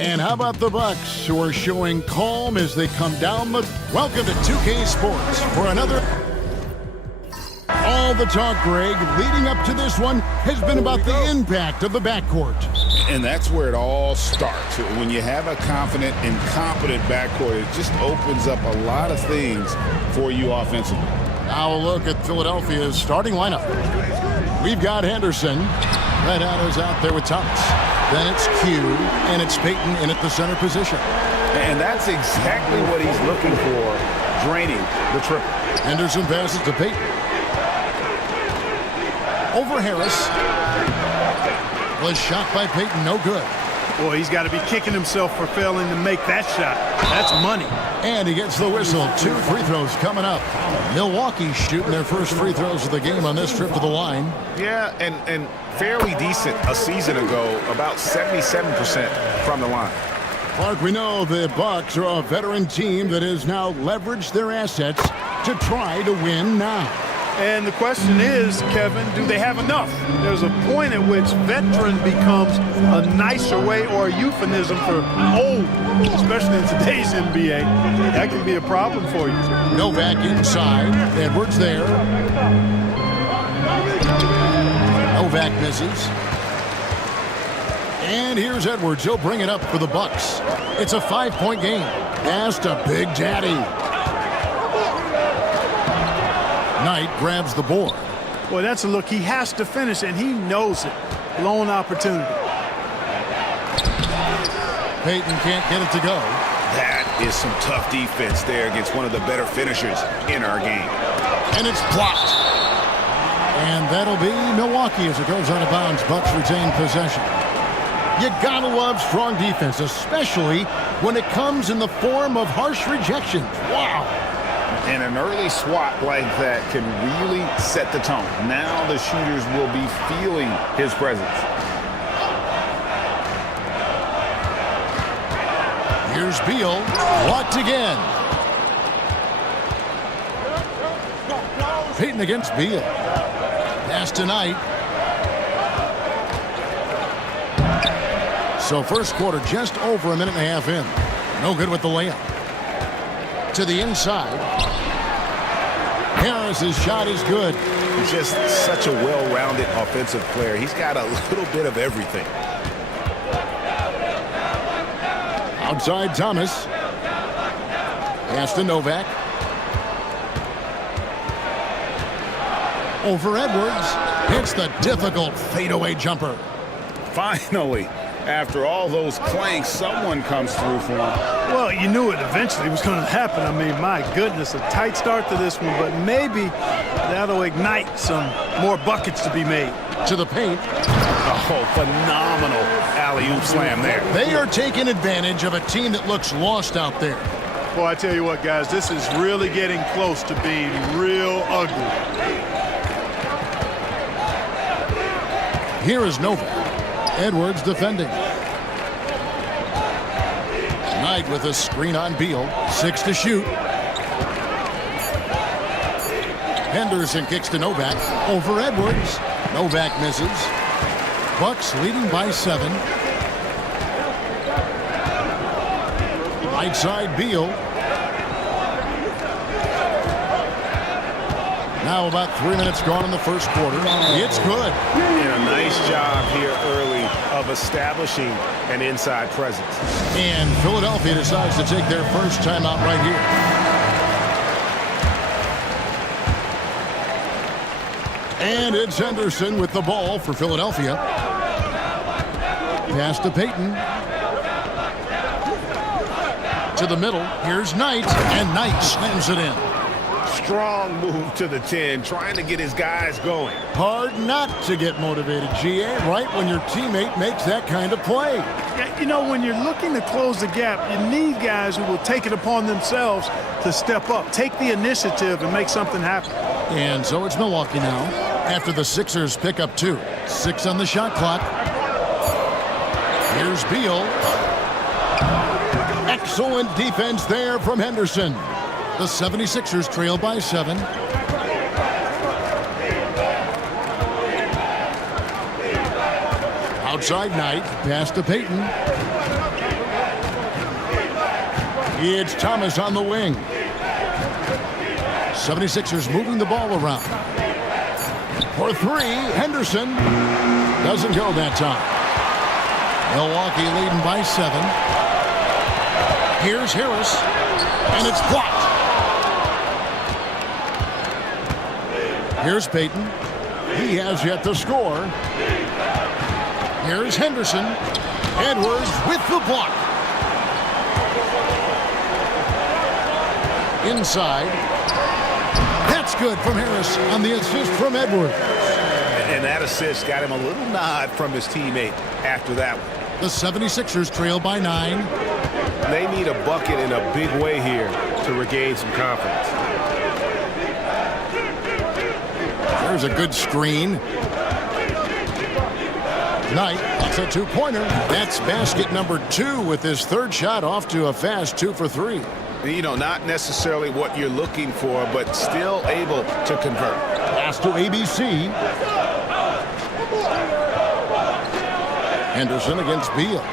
And how about the Bucks, who are showing calm as they come down the... Welcome to 2K Sports for another... All the talk, Greg, leading up to this one has been about the impact of the backcourt. And that's where it all starts. When you have a confident and competent backcourt, it just opens up a lot of things for you offensively. Now a look at Philadelphia's starting lineup. We've got Henderson. Red Hat is out there with Thomas. Then it's Q, and it's Payton in at the center position. And that's exactly what he's looking for, draining the triple. Henderson passes to Payton. Over Harris. Was shot by Payton, no good. Boy, he's got to be kicking himself for failing to make that shot. That's money. And he gets the whistle. 2 free throws coming up. Milwaukee shooting their first free throws of the game on this trip to the line. Yeah, and fairly decent a season ago, about 77% from the line. Clark, we know the Bucks are a veteran team that has now leveraged their assets to try to win now. And the question is, Kevin, do they have enough? There's a point at which veteran becomes a nicer way or a euphemism for old, especially in today's NBA. That can be a problem for you. Novak inside. Edwards there. Novak misses. And here's Edwards. He'll bring it up for the Bucks. It's a 5-point game. Pass to Big Daddy. Knight grabs the board. Well, that's a look he has to finish, and he knows it. Blown opportunity. Payton can't get it to go. That is some tough defense there against one of the better finishers in our game. And it's blocked. And that'll be Milwaukee as it goes out of bounds. Bucks retain possession. You gotta love strong defense, especially when it comes in the form of harsh rejections. Wow. And an early swat like that can really set the tone. Now the shooters will be feeling his presence. Here's Beal, blocked again. Payton against Beal. Pass tonight. So first quarter just over a minute and a half in. No good with the layup. To the inside. Harris's shot is good. He's just such a well-rounded offensive player. He's got a little bit of everything. Outside Thomas. Pass to Novak. Over Edwards. Hits the difficult fadeaway jumper. Finally, after all those clanks, someone comes through for him. Well, you knew it eventually was going to happen. I mean, my goodness, a tight start to this one, but maybe that'll ignite some more buckets to be made. To the paint. Oh, phenomenal alley-oop slam there. They are taking advantage of a team that looks lost out there. Well, I tell you what, guys, this is really getting close to being real ugly. Here is Novak. Edwards defending. Knight with a screen on Beal. 6 to shoot. Henderson kicks to Novak. Over Edwards. Novak misses. Bucks leading by 7. Right side Beal. Now about 3 minutes gone in the first quarter. It's good. And a nice job here early of establishing an inside presence. And Philadelphia decides to take their first timeout right here. And it's Henderson with the ball for Philadelphia. Pass to Payton. To the middle. Here's Knight. And Knight slams it in. Strong move to the 10, trying to get his guys going. Hard not to get motivated, GA, right when your teammate makes that kind of play. You know, when you're looking to close the gap, you need guys who will take it upon themselves to step up, take the initiative, and make something happen. And so it's Milwaukee now, after the Sixers pick up 2. 6 on the shot clock. Here's Beal. Excellent defense there from Henderson. The 76ers trail by 7. Outside Knight, pass to Payton. It's Thomas on the wing. 76ers moving the ball around. For three, Henderson doesn't go that time. Milwaukee leading by 7. Here's Harris, and it's blocked. Here's Payton. He has yet to score. Here's Henderson. Edwards with the block. Inside. That's good from Harris on the assist from Edwards. And that assist got him a little nod from his teammate after that one. The 76ers trail by 9. They need a bucket in a big way here to regain some confidence. There's a good screen. Knight, that's a 2-pointer. That's basket number 2 with his third shot off to a fast 2 for 3. You know, not necessarily what you're looking for, but still able to convert. Pass to ABC. Henderson against Beal.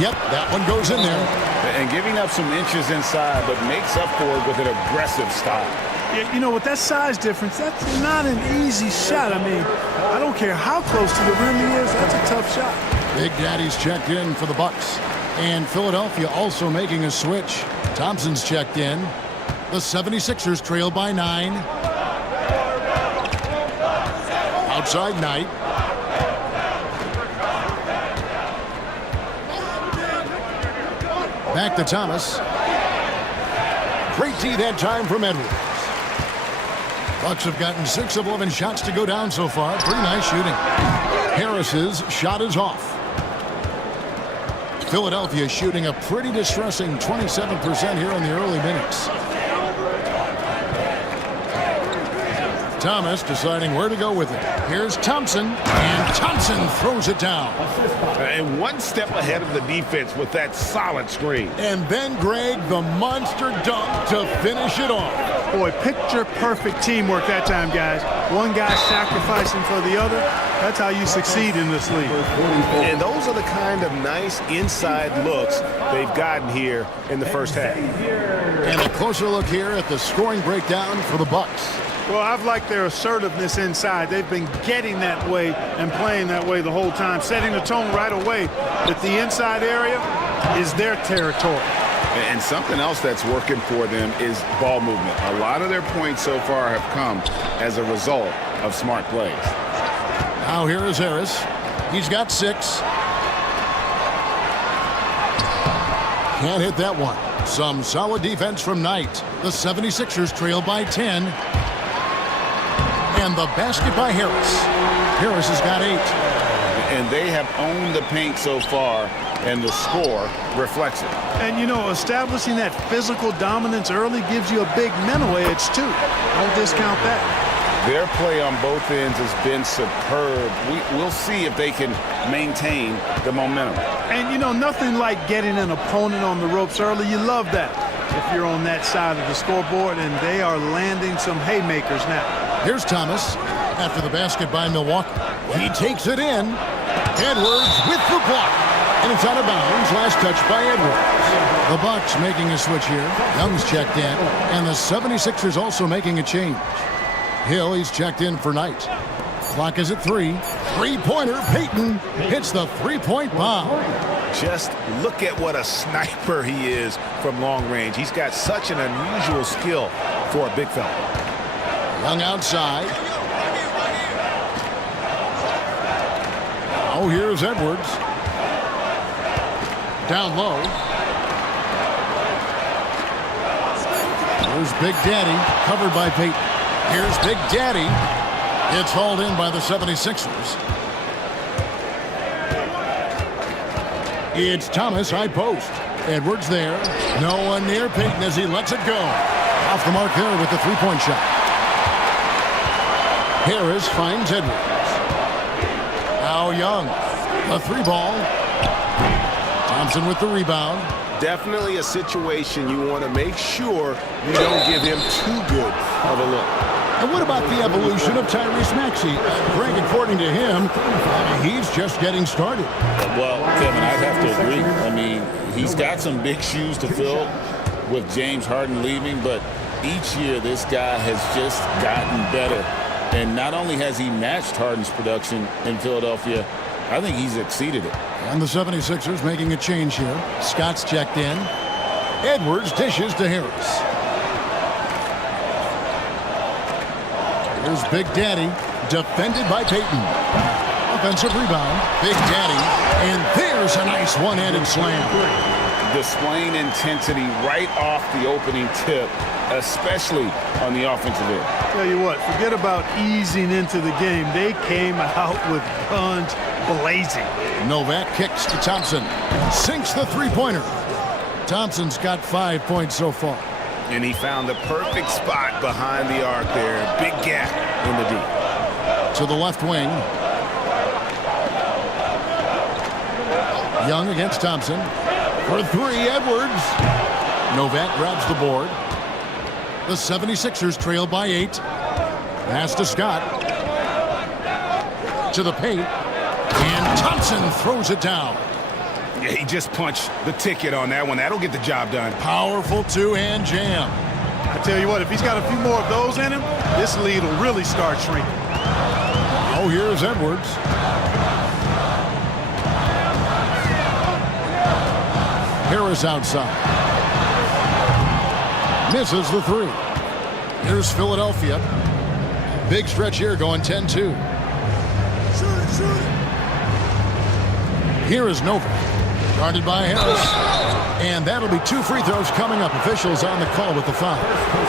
Yep, that one goes in there. And giving up some inches inside, but makes up for it with an aggressive style. Yeah, you know, with that size difference, that's not an easy shot. I mean, I don't care how close to the rim he is, that's a tough shot. Big Daddy's checked in for the Bucks. And Philadelphia also making a switch. Thompson's checked in. The 76ers trail by 9. Outside Knight. Back to Thomas. Great D that time from Edwards. Bucks have gotten 6 of 11 shots to go down so far. Pretty nice shooting. Harris's shot is off. Philadelphia shooting a pretty distressing 27% here in the early minutes. Thomas deciding where to go with it. Here's Thompson, and Thompson throws it down. And one step ahead of the defense with that solid screen. And then Greg, the monster dunk to finish it off. Boy, picture-perfect teamwork that time, guys. One guy sacrificing for the other. That's how you succeed in this league. And those are the kind of nice inside looks they've gotten here in the first half. And a closer look here at the scoring breakdown for the Bucks. Well, I've liked their assertiveness inside. They've been getting that way and playing that way the whole time, setting the tone right away that the inside area is their territory. And something else that's working for them is ball movement. A lot of their points so far have come as a result of smart plays. Now here is Harris. He's got 6. Can't hit that one. Some solid defense from Knight. The 76ers trail by 10. And the basket by Harris. Harris has got 8. And they have owned the paint so far, and the score reflects it. And, you know, establishing that physical dominance early gives you a big mental edge, too. Don't discount that. Their play on both ends has been superb. We'll see if they can maintain the momentum. And, you know, nothing like getting an opponent on the ropes early. You love that if you're on that side of the scoreboard, and they are landing some haymakers now. Here's Thomas after the basket by Milwaukee. He takes it in. Edwards with the block. And it's out of bounds. Last touch by Edwards. The Bucks making a switch here. Young's checked in. And the 76ers also making a change. Hill, he's checked in for Knight. Clock is at 3. 3-pointer. Payton hits the 3-point bomb. Just look at what a sniper he is from long range. He's got such an unusual skill for a big fella. Young outside. Oh, here's Edwards. Down low. Here's Big Daddy, covered by Payton. Here's Big Daddy. It's hauled in by the 76ers. It's Thomas, high post. Edwards there. No one near Payton as he lets it go. Off the mark there with the 3-point shot. Harris finds Edwards. Now Young. A 3-ball. Thompson with the rebound. Definitely a situation you want to make sure you don't give him too good of a look. And what about the evolution of Tyrese Maxey? Greg, according to him, he's just getting started. Well, Kevin, I'd have to agree. I mean, he's got some big shoes to fill with James Harden leaving, but each year this guy has just gotten better. And not only has he matched Harden's production in Philadelphia, I think he's exceeded it. And the 76ers making a change here. Scott's checked in. Edwards dishes to Harris. Here's Big Daddy, defended by Payton. Offensive rebound, Big Daddy, and there's a nice one-handed slam. Displaying intensity right off the opening tip, especially on the offensive end. Tell you what, forget about easing into the game. They came out with guns blazing. Novak kicks to Thompson, sinks the three-pointer. Thompson's got 5 points so far. And he found the perfect spot behind the arc there. Big gap in the D. To the left wing. Young against Thompson. For three, Edwards. Novak grabs the board. The 76ers trail by 8. Pass to Scott. To the paint. And Thompson throws it down. Yeah, he just punched the ticket on that one. That'll get the job done. Powerful two-hand jam. I tell you what, if he's got a few more of those in him, this lead will really start shrinking. Oh, here's Edwards. Harris outside. Misses the three. Here's Philadelphia. Big stretch here going 10-2. Here is Novak. Guarded by Harris. And that'll be 2 free throws coming up. Officials on the call with the foul.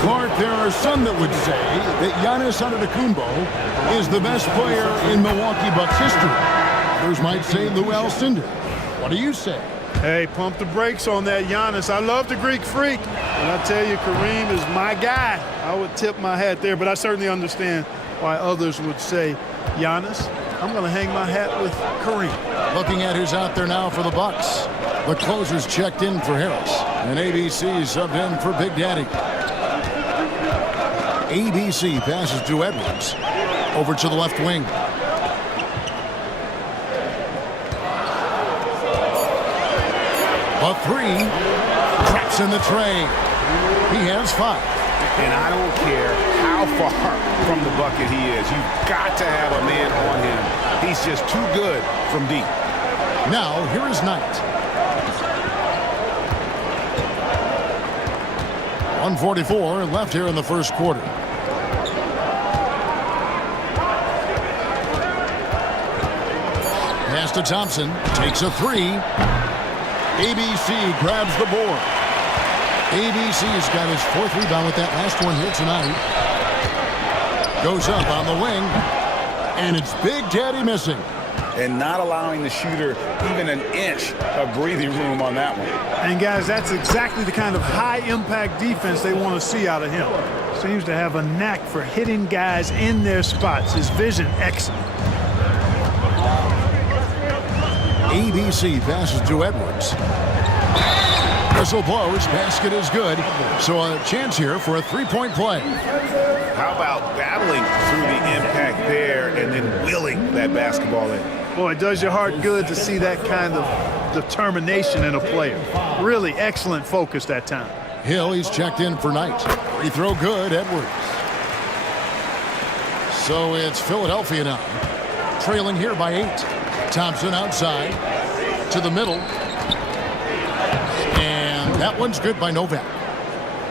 Clark, there are some that would say that Giannis Antetokounmpo is the best player in Milwaukee Bucks history. Others might say Lou Alcindor. What do you say? Hey, pump the brakes on that Giannis. I love the Greek freak. And I tell you, Kareem is my guy. I would tip my hat there, but I certainly understand why others would say Giannis. I'm going to hang my hat with Kareem. Looking at who's out there now for the Bucks. The closer's checked in for Harris. And ABC subbed in for Big Daddy. ABC passes to Edwards. Over to the left wing. A three. Traps in the tray. He has 5. And I don't care how far from the bucket he is. You've got to have a man on him. He's just too good from deep. Now, here is Knight. 1:44 left here in the first quarter. Pass to Thompson. Takes a three. ABC grabs the board. ABC's got his 4th rebound with that last one here tonight. Goes up on the wing. And it's Big Daddy missing. And not allowing the shooter even an inch of breathing room on that one. And guys, that's exactly the kind of high-impact defense they want to see out of him. Seems to have a knack for hitting guys in their spots. His vision, excellent. ABC passes to Edwards. Whistle blows. Basket is good. So a chance here for a 3-point play. How about battling through the impact there and then willing that basketball in? Boy, it does your heart good to see that kind of determination in a player. Really excellent focus that time. Hill, he's checked in for Knight. Free throw good, Edwards. So it's Philadelphia now. Trailing here by 8. Thompson outside to the middle. And that one's good by Novak.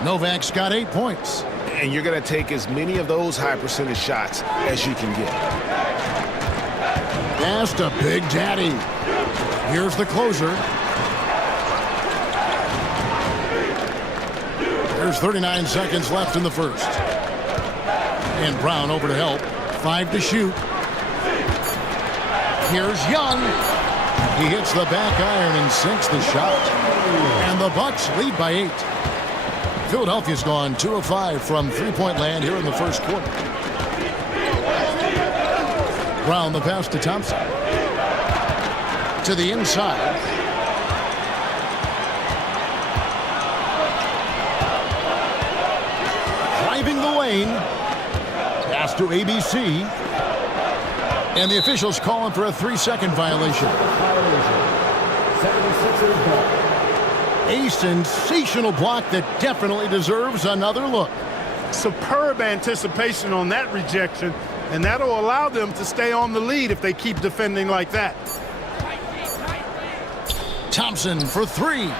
Novak's got 8 points. And you're going to take as many of those high percentage shots as you can get. Pass to Big Daddy. Here's the closer. There's 39 seconds left in the first. And Brown over to help. 5 to shoot. Here's Young. He hits the back iron and sinks the shot. And the Bucks lead by 8. Philadelphia's gone 2 of 5 from three-point land here in the first quarter. Brown the pass to Thompson. To the inside. Driving the lane. Pass to ABC. And the officials calling for a 3-second violation. A sensational block that definitely deserves another look. Superb anticipation on that rejection, and that'll allow them to stay on the lead if they keep defending like that. Thompson for 3.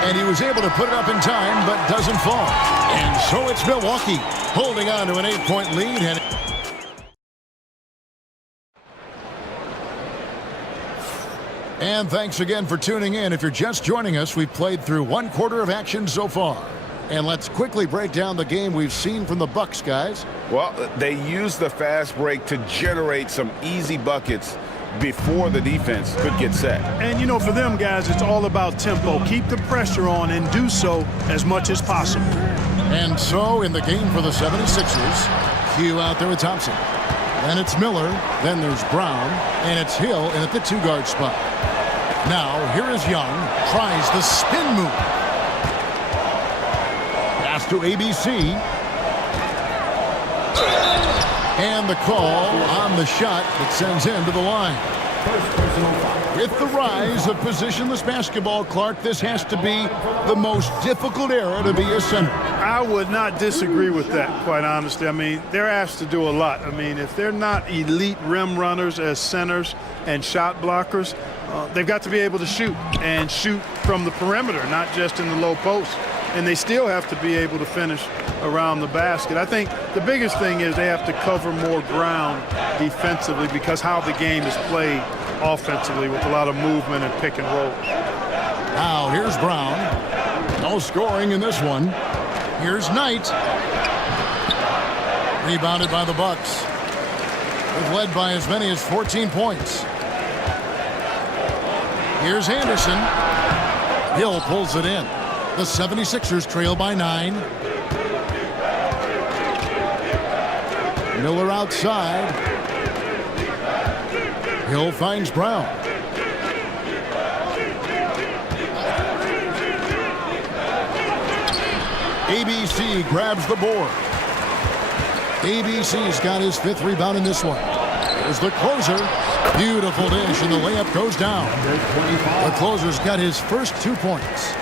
And he was able to put it up in time, but doesn't fall. And so it's Milwaukee holding on to an 8-point lead. And thanks again for tuning in. If you're just joining us, we've played through 1 quarter of action so far. And let's quickly break down the game we've seen from the Bucks, guys. Well, they used the fast break to generate some easy buckets before the defense could get set. And, you know, for them, guys, it's all about tempo. Keep the pressure on and do so as much as possible. And so in the game for the 76ers, Hugh out there with Thompson. Then it's Miller, then there's Brown, and it's Hill in at the 2-guard spot. Now, here is Young, tries the spin move. Pass to ABC. And the call on the shot that sends him to the line. With the rise of positionless basketball, Clark, this has to be the most difficult era to be a center. I would not disagree with that, quite honestly. I mean, they're asked to do a lot. I mean, if they're not elite rim runners as centers and shot blockers, they've got to be able to shoot and shoot from the perimeter, not just in the low post. And they still have to be able to finish around the basket. I think the biggest thing is they have to cover more ground defensively because how the game is played offensively with a lot of movement and pick and roll. Now here's Brown. No scoring in this one. Here's Knight. Rebounded by the Bucks. They've led by as many as 14 points. Here's Anderson. Hill pulls it in. The 76ers trail by 9. Miller outside. Hill finds Brown. ABC grabs the board. ABC's got his 5th rebound in this one. There's the closer. Beautiful dish, and the layup goes down. The closer's got his first 2 points.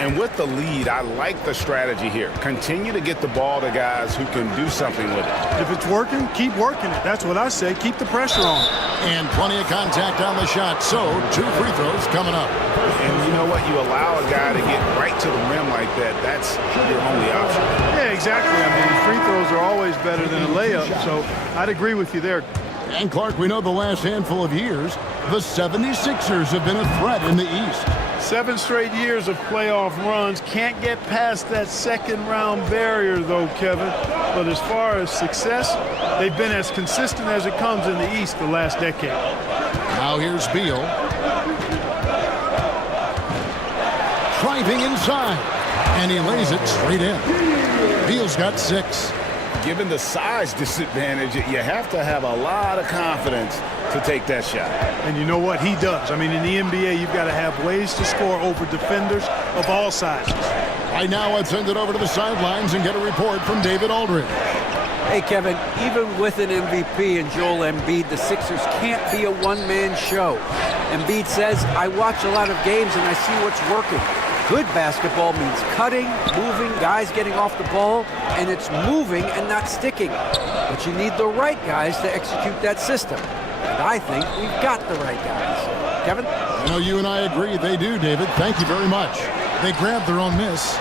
And with the lead, I like the strategy here. Continue to get the ball to guys who can do something with it. If it's working, keep working it. That's what I say. Keep the pressure on. And plenty of contact on the shot. So 2 free throws coming up. And you know what? You allow a guy to get right to the rim like that. That's your only option. Yeah, exactly. I mean, free throws are always better than a layup. So I'd agree with you there. And Clark, we know the last handful of years, the 76ers have been a threat in the East. 7 straight years of playoff runs. Can't get past that second-round barrier, though, Kevin. But as far as success, they've been as consistent as it comes in the East the last decade. Now here's Beal. Driving inside. And he lays it straight in. Beal's got 6. Given the size disadvantage, you have to have a lot of confidence to take that shot. And you know what? He does. I mean, in the NBA, you've got to have ways to score over defenders of all sizes. Right now, let's send it over to the sidelines and get a report from David Aldridge. Hey, Kevin, even with an MVP and Joel Embiid, the Sixers can't be a one-man show. Embiid says, I watch a lot of games and I see what's working. Good basketball means cutting, moving, guys getting off the ball, and it's moving and not sticking. But you need the right guys to execute that system. And I think we've got the right guys. Kevin? I know you and I agree. They do, David. Thank you very much. They grabbed their own miss.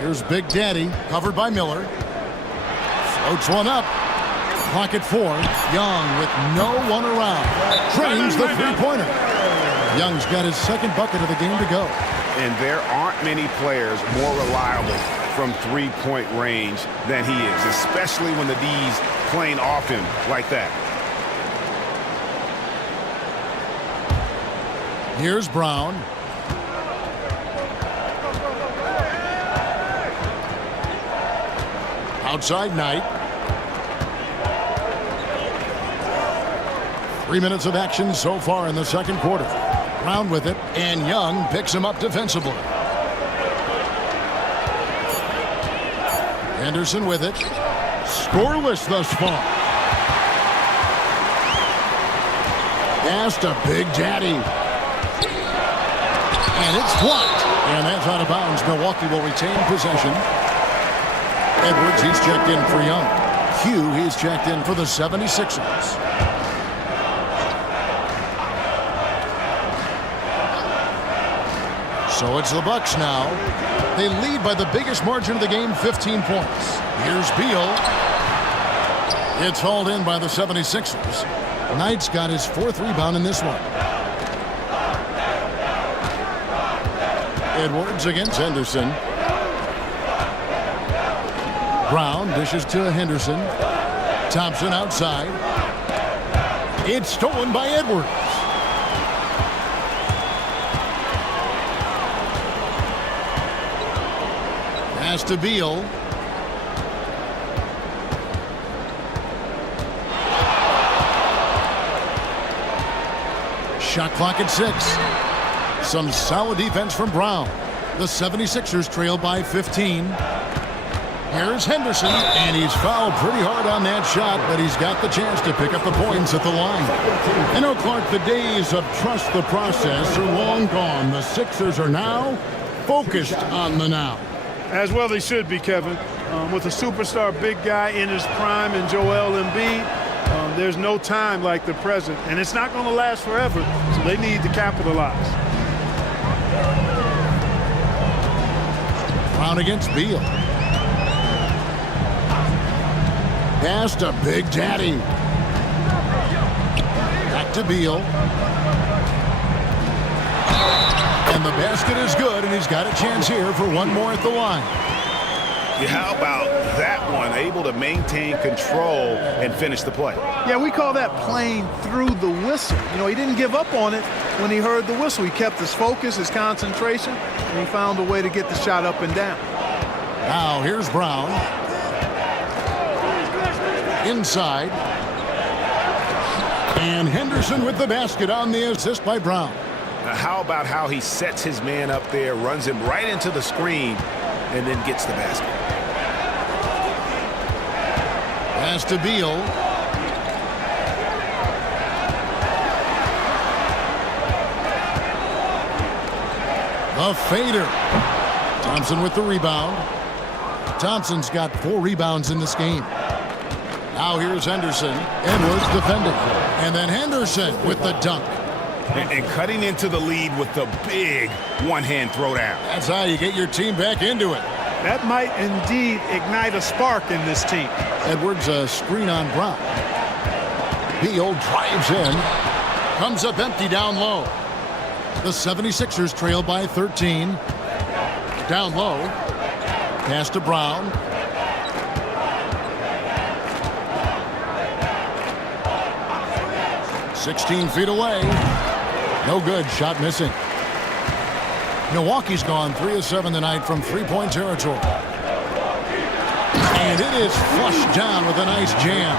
Here's Big Daddy, covered by Miller. Floats one up. Clock at 4. Young with no one around. Drains the three-pointer. Young's got his 2nd bucket of the game to go. And there aren't many players more reliable from 3-point range than he is, especially when the D's playing off him like that. Here's Brown. Outside Knight. 3 minutes of action so far in the 2nd quarter. Brown with it, and Young picks him up defensively. Henderson with it. Scoreless thus far. Pass to Big Daddy. And it's blocked. And that's out of bounds. Milwaukee will retain possession. Edwards, he's checked in for Young. Hugh, he's checked in for the 76ers. So it's the Bucks now. They lead by the biggest margin of the game, 15 points. Here's Beal. It's hauled in by the 76ers. Knight's got his 4th rebound in this one. Edwards against Henderson. Brown dishes to Henderson. Thompson outside. It's stolen by Edwards. Pass to Beal. Shot clock at 6. Some solid defense from Brown. The 76ers trail by 15. Here's Henderson, and he's fouled pretty hard on that shot, but he's got the chance to pick up the points at the line. You know, Clark, the days of trust the process are long gone. The Sixers are now focused on the now. As well they should be, Kevin. With a superstar big guy in his prime in Joel Embiid, there's no time like the present, and it's not going to last forever, so they need to capitalize. Brown against Beal. Pass to Big Daddy. Back to Beal. And the basket is good, and he's got a chance here for one more at the line. Yeah, how about that one? Able to maintain control and finish the play. Yeah, we call that playing through the whistle. You know, he didn't give up on it when he heard the whistle. He kept his focus, his concentration, and he found a way to get the shot up and down. Now here's Brown. Inside. And Henderson with the basket on the assist by Brown. Now, how about how he sets his man up there, runs him right into the screen, and then gets the basket. Pass to Beal. The fader. Thompson with the rebound. Thompson's got 4 rebounds in this game. Now here's Henderson. Edwards defending. And then Henderson with the dunk. And cutting into the lead with the big one-hand throwdown. That's how you get your team back into it. That might indeed ignite a spark in this team. Edwards a screen on Brown. Beal drives in. Comes up empty down low. The 76ers trail by 13. Down low. Pass to Brown. "16 feet away. No good. Shot missing. Milwaukee's gone 3 of 7 tonight from three-point territory. And it is flushed down with a nice jam.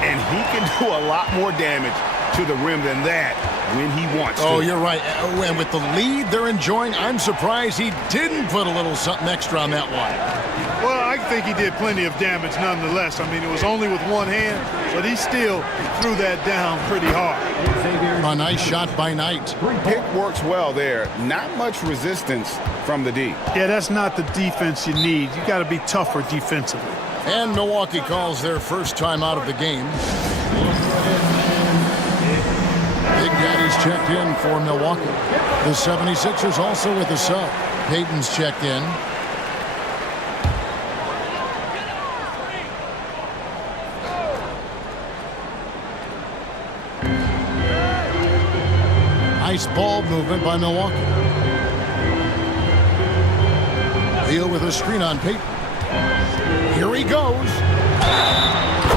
And he can do a lot more damage to the rim than that when he wants to. Oh, you're right. And with the lead they're enjoying, I'm surprised he didn't put a little something extra on that one. Well, I think he did plenty of damage nonetheless. I mean, it was only with one hand, but he still threw that down pretty hard. A nice shot by Knight. Pick works well there. Not much resistance from the D. Yeah, that's not the defense you need. You got to be tougher defensively. And Milwaukee calls their first time out of the game. Big Daddy's checked in for Milwaukee. The 76ers also with a sub. Payton's checked in. Nice ball movement by Milwaukee. Beal with a screen on Payton. Here he goes.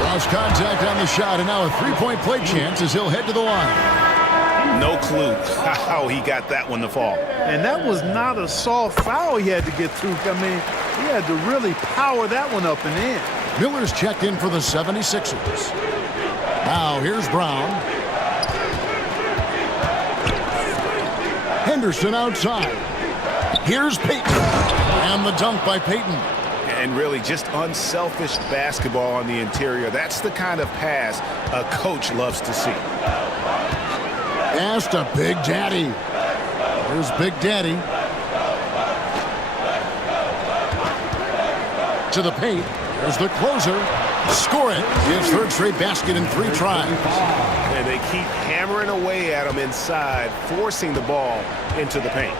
Lost contact on the shot, and now a three-point play chance as he'll head to the line. No clue how he got that one to fall. And that was not a soft foul he had to get through. I mean, he had to really power that one up and in. Miller's checked in for the 76ers. Now here's Brown. Henderson outside. Here's Payton. And the dunk by Payton. and really just unselfish basketball on the interior. That's the kind of pass a coach loves to see. Pass to Big Daddy. Here's Big Daddy. To the paint. There's the closer. Score it. His third straight basket in 3 tries. And they keep hammering away at him inside, forcing the ball into the paint.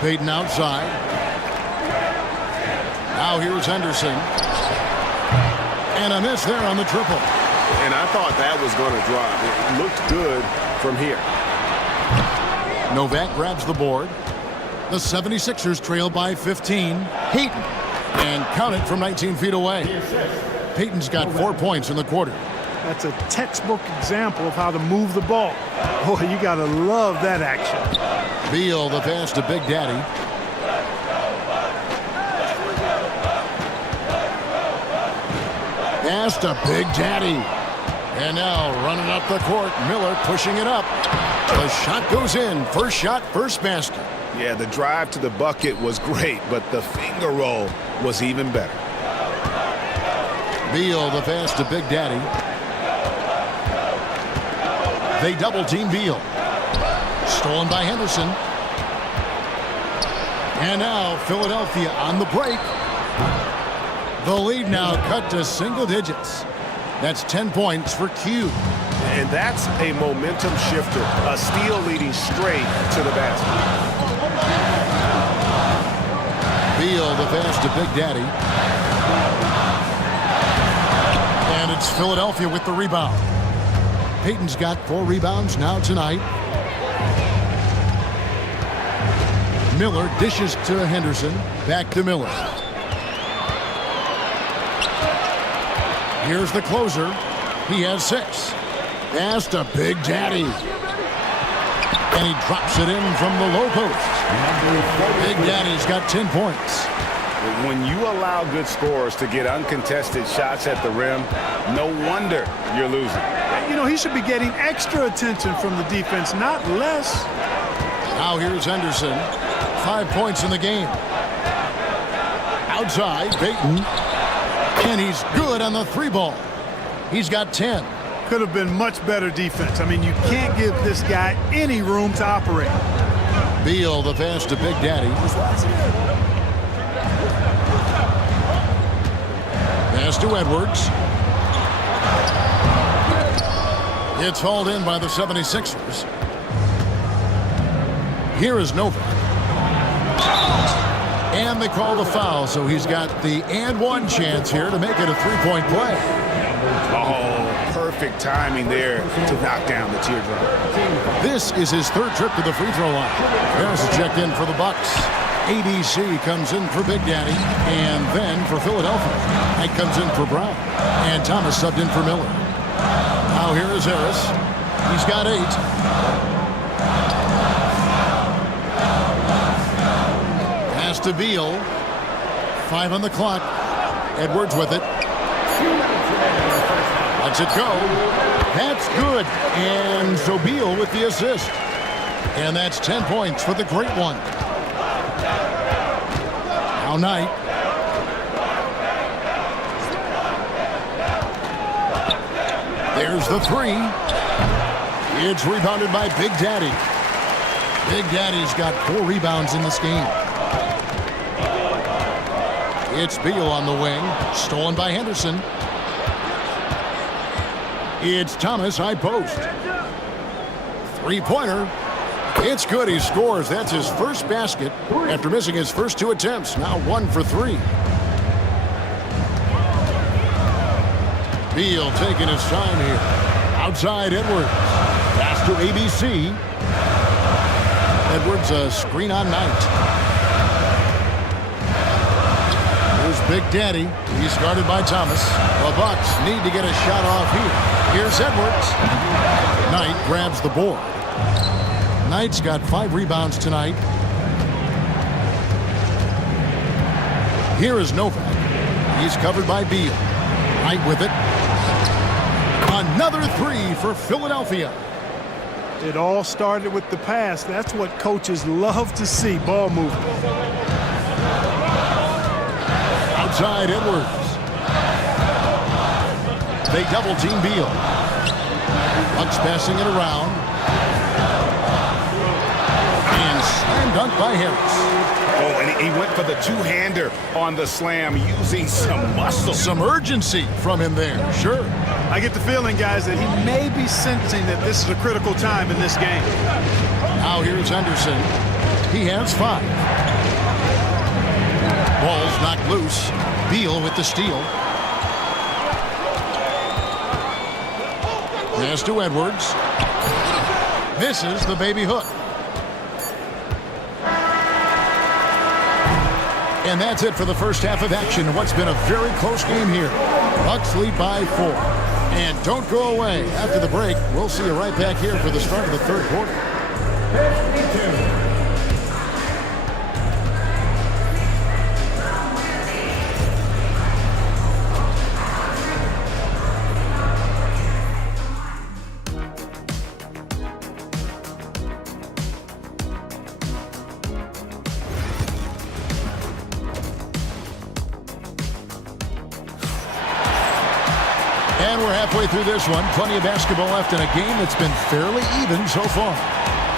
Payton outside. Now here's Henderson. And a miss there on the triple. And I thought that was going to drop. It looked good from here. Novak grabs the board. The 76ers trail by 15. Payton. And count it from 19 feet away. Payton's got 4 points in the quarter. That's a textbook example of how to move the ball. Boy, you got to love that action. Beal, the pass to Big Daddy. Pass to Big Daddy. And now running up the court, Miller pushing it up. The shot goes in. First shot, first basket. Yeah, the drive to the bucket was great, but the finger roll was even better. Beal, the pass to Big Daddy. They double team Beal. Stolen by Henderson. And now Philadelphia on the break. The lead now cut to single digits. That's 10 points for Q. And that's a momentum shifter. A steal leading straight to the basket. Beal, the pass to Big Daddy. And it's Philadelphia with the rebound. Payton's got 4 rebounds now tonight. Miller dishes to Henderson. Back to Miller. Here's the closer. He has 6. Pass to Big Daddy. And he drops it in from the low post. Big Daddy's got 10 points. When you allow good scorers to get uncontested shots at the rim, no wonder you're losing. You know, he should be getting extra attention from the defense, not less. Now here's Henderson. 5 points in the game. Outside, Payton. And he's good on the 3 ball. He's got 10. Could have been much better defense. I mean, you can't give this guy any room to operate. Beal, the pass to Big Daddy. Pass to Edwards. It's hauled in by the 76ers. Here is Novak. And they call the foul, so he's got the and one chance here to make it a 3-point play. Oh, perfect timing there to knock down the teardrop. This is his 3rd trip to the free throw line. Harris is checked in for the Bucks. ABC comes in for Big Daddy, and then for Philadelphia. Knight comes in for Brown, and Thomas subbed in for Miller. Now here is Harris. He's got 8. Pass to Beal. 5 on the clock. Edwards with it. Lets it go. That's good. And so Beal with the assist. And that's 10 points for the great one. Now Knight. There's the 3. It's rebounded by Big Daddy. Big Daddy's got 4 rebounds in this game. It's Beal on the wing. Stolen by Henderson. It's Thomas, high post. 3-pointer. It's good. He scores. That's his first basket after missing his first 2 attempts. Now 1 for 3. Beal taking his time here. Outside Edwards. Pass to ABC. Edwards a screen on Knight. Here's Big Daddy. He's guarded by Thomas. The Bucks need to get a shot off here. Here's Edwards. Knight grabs the board. Knight's got 5 rebounds tonight. Here is Novak. He's covered by Beal. Knight with it. Another 3 for Philadelphia. It all started with the pass. That's what coaches love to see, ball movement. Outside Edwards. They double team Beal. Bucks passing it around. And slam dunk by Harris. Oh, and he went for the two-hander on the slam using some muscle. Some urgency from him there, sure. I get the feeling, guys, that he may be sensing that this is a critical time in this game. Now here's Henderson. He has 5. Ball's knocked loose. Beal with the steal. Pass to Edwards. Misses the baby hook. And that's it for the first half of action. What's been a very close game here. Bucks lead by 4. And don't go away. After the break, we'll see you right back here for the start of the third quarter. And we're halfway through this one. Plenty of basketball left in a game that's been fairly even so far.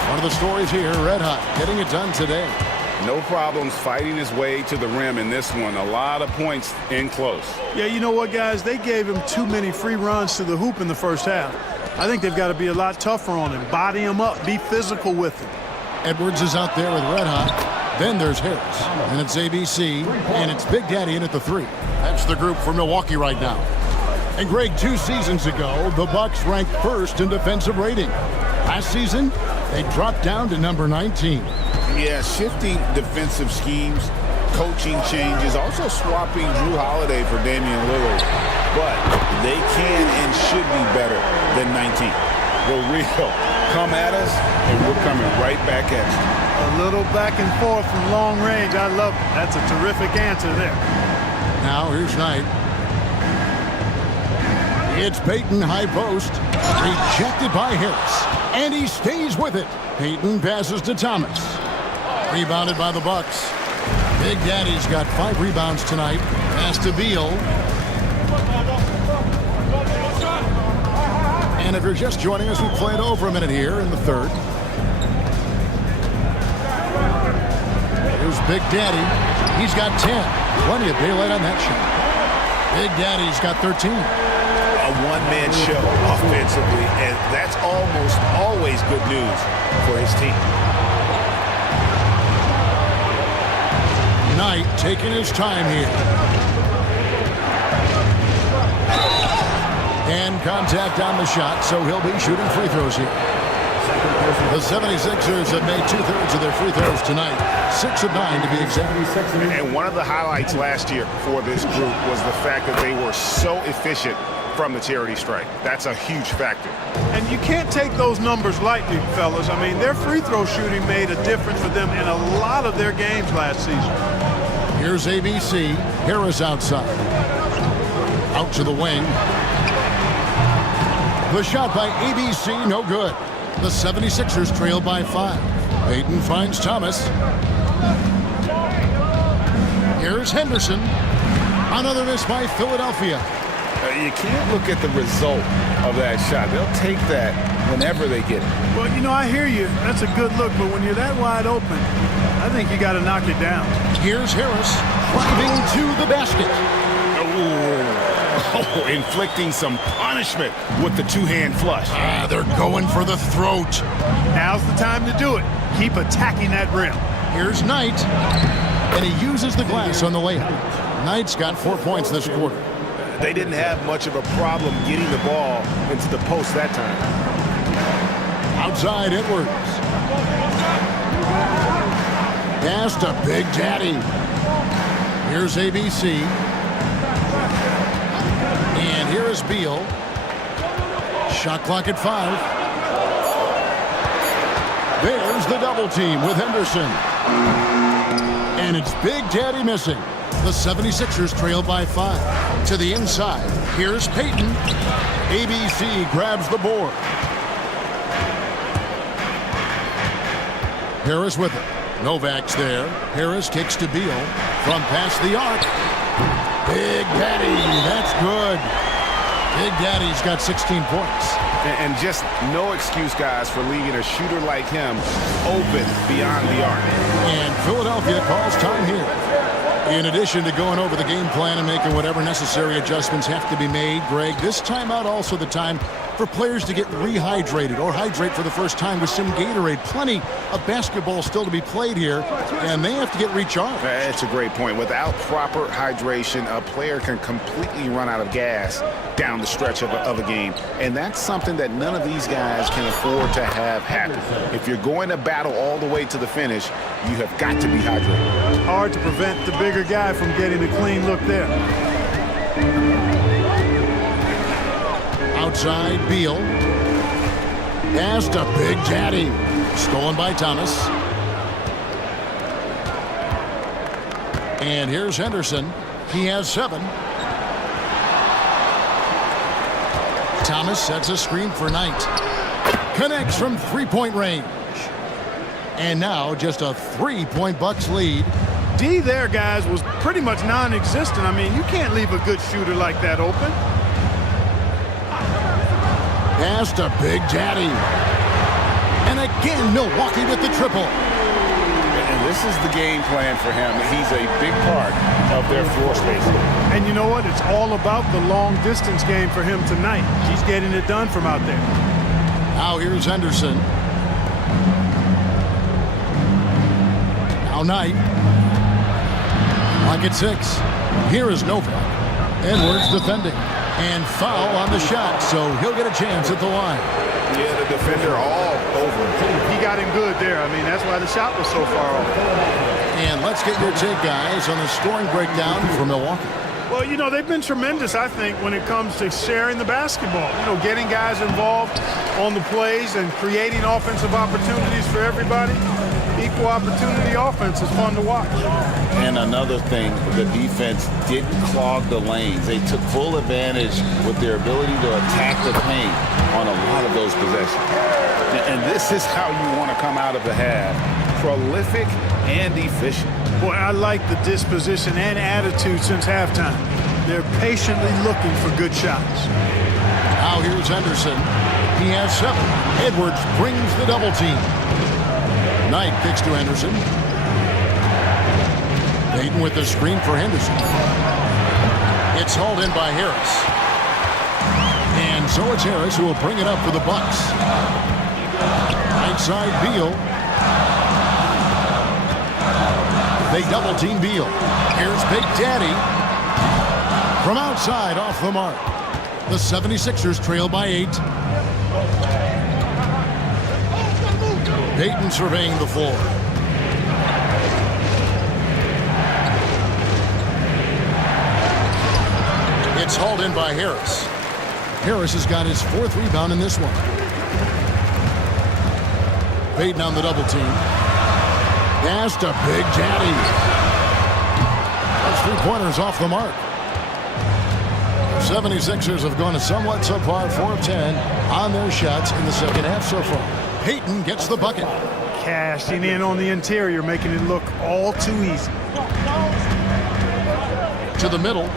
One of the stories here, red hot, getting it done today. No problems fighting his way to the rim in this one. A lot of points in close. Yeah, you know what, guys? They gave him too many free runs to the hoop in the first half. I think they've got to be a lot tougher on him. Body him up. Be physical with him. Edwards is out there with red hot. Then there's Harris. And it's ABC. And it's Big Daddy in at the 3. That's the group for Milwaukee right now. And Greg, 2 seasons ago, the Bucks ranked 1st in defensive rating. Last season, they dropped down to number 19. Yeah, shifting defensive schemes, coaching changes, also swapping Drew Holiday for Damian Lillard. But they can and should be better than 19. Go real. Come at us, and we're coming right back at you. A little back and forth from long range. I love it. That's a terrific answer there. Now here's Knight. It's Payton, high post. Rejected by Harris. And he stays with it. Payton passes to Thomas. Rebounded by the Bucks. Big Daddy's got 5 rebounds tonight. Pass to Beal. And if you're just joining us, we played over a minute here in the third. Here's Big Daddy. He's got 10. Plenty of daylight on that shot. Big Daddy's got 13. A one-man show offensively, and that's almost always good news for his team. Knight taking his time here. And contact on the shot, so he'll be shooting free throws here. The 76ers have made 2/3 of their free throws tonight. 6 of 9 to be exact. And one of the highlights last year for this group was the fact that they were so efficient from the charity strike. That's a huge factor. And you can't take those numbers lightly, fellas. I mean, their free throw shooting made a difference for them in a lot of their games last season. Here's ABC. Harris outside. Out to the wing. The shot by ABC, no good. The 76ers trail by 5. Payton finds Thomas. Here's Henderson. Another miss by Philadelphia. You can't look at the result of that shot. They'll take that whenever they get it. Well, you know, I hear you. That's a good look, but when you're that wide open, I think you got to knock it down. Here's Harris driving to the basket. Oh, inflicting some punishment with the two-hand flush. They're going for the throat. Now's the time to do it. Keep attacking that rim. Here's Knight, and he uses the glass on the layup. Knight's got 4 points this quarter. They didn't have much of a problem getting the ball into the post that time. Outside Edwards. Pass to Big Daddy. Here's ABC. And here is Beal. Shot clock at 5. There's the double team with Henderson. And it's Big Daddy missing. The 76ers trail by 5. To the inside. Here's Payton. ABC grabs the board. Harris with it. Novak's there. Harris kicks to Beal. From past the arc. Big Daddy, that's good. Big Daddy's got 16 points. And just no excuse, guys, for leaving a shooter like him open beyond the arc. And Philadelphia calls time here. In addition to going over the game plan and making whatever necessary adjustments have to be made, Greg, this timeout also the time for players to get rehydrated or hydrate for the first time with some Gatorade. Plenty of basketball still to be played here, and they have to get recharged. That's a great point. Without proper hydration, a player can completely run out of gas down the stretch of a game. And that's something that none of these guys can afford to have happen. If you're going to battle all the way to the finish, you have got to be hydrated. Hard to prevent the bigger guy from getting a clean look there. Outside, Beal. Pass to Big Daddy. Stolen by Thomas. And here's Henderson. He has 7. Thomas sets a screen for Knight. Connects from three-point range. And now just a 3-point Bucks lead. D there, guys, was pretty much non-existent. I mean, you can't leave a good shooter like that open. Pass to Big Daddy. And again, Milwaukee with the triple. And this is the game plan for him. He's a big part of their floor spacing. And you know what? It's all about the long-distance game for him tonight. He's getting it done from out there. Now here's Henderson. Now Knight. Lock at 6. Here is Novak. Edwards defending. And foul on the shot, so he'll get a chance at the line. Yeah, the defender all over him. He got him good there. I mean, that's why the shot was so far off. And let's get your take, guys, on the scoring breakdown for Milwaukee. Well, you know, they've been tremendous, I think, when it comes to sharing the basketball. You know, getting guys involved on the plays and creating offensive opportunities for everybody. Equal opportunity offense is fun to watch. And another thing, the defense didn't clog the lanes. They took full advantage with their ability to attack the paint on a lot of those possessions. And this is how you want to come out of the half. Prolific and efficient. Boy, I like the disposition and attitude since halftime. They're patiently looking for good shots. Now here's Henderson. He has 7. Edwards brings the double team. Knight kicks to Henderson. Payton with the screen for Henderson. It's hauled in by Harris. And so it's Harris who will bring it up for the Bucks. Right side, Beal. They double team Beal. Here's Big Daddy. From outside, off the mark. The 76ers trail by 8. Payton surveying the floor. It's hauled in by Harris. Harris has got his 4th rebound in this one. Payton on the double team. Pass to Big Daddy. Those 3-pointers off the mark. The 76ers have gone somewhat subpar, 4 of 10 on their shots in the second half so far. Payton gets the bucket. Cashing in on the interior, making it look all too easy. To the middle.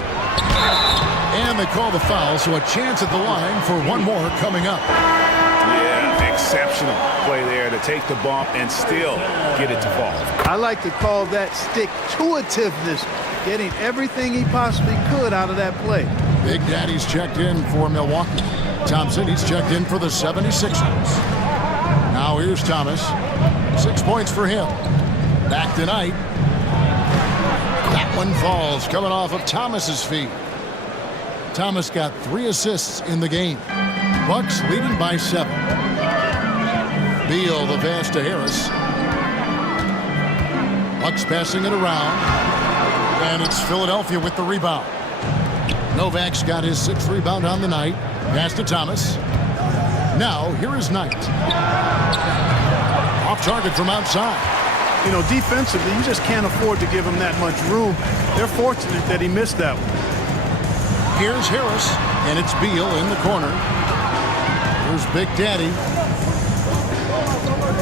And they call the foul, so a chance at the line for one more coming up. Yeah, exceptional play there to take the bump and still get it to fall. I like to call that stick-to-itiveness, getting everything he possibly could out of that play. Big Daddy's checked in for Milwaukee. Thompson, he's checked in for the 76ers. Now here's Thomas. 6 points for him. Back tonight. That one falls, coming off of Thomas's feet. Thomas got 3 assists in the game. Bucks leading by 7. Beal, the pass to Harris. Bucks passing it around. And it's Philadelphia with the rebound. Novak's got his 6th rebound on the night. Pass to Thomas. Now, here is Knight. Off target from outside. You know, defensively, you just can't afford to give him that much room. They're fortunate that he missed that one. Here's Harris, and it's Beal in the corner. Here's Big Daddy.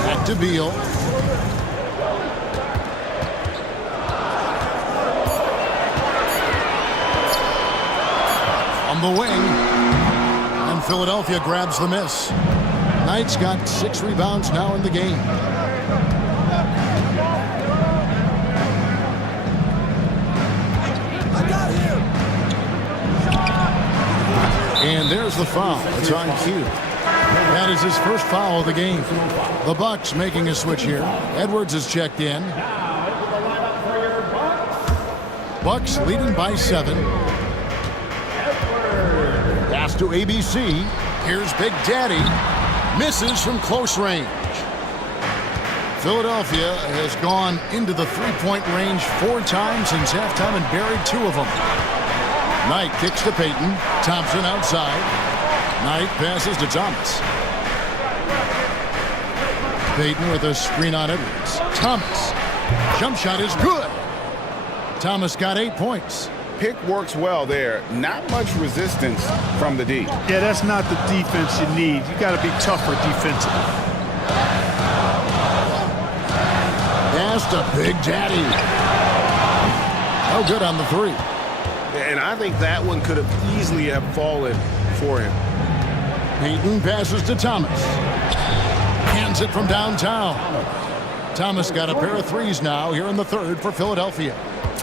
Back to Beal. From the wing. And Philadelphia grabs the miss. Knight's got 6 rebounds now in the game. And there's the foul. It's on cue. That is his first foul of the game. The Bucks making a switch here. Edwards is checked in. Bucks leading by 7. Pass to ABC. Here's Big Daddy. Misses from close range. Philadelphia has gone into the three-point range 4 times since halftime and buried 2 of them. Knight kicks to Payton. Thompson outside. Knight passes to Thomas. Payton with a screen on Edwards. Thomas. Jump shot is good. Thomas got 8 points. Pick works well there. Not much resistance from the D. Yeah, that's not the defense you need. You got to be tougher defensively. Pass to Big Daddy. Oh, good on the 3. And I think that one could have easily have fallen for him. Payton passes to Thomas. Hands it from downtown. Thomas got a pair of 3s now here in the 3rd for Philadelphia.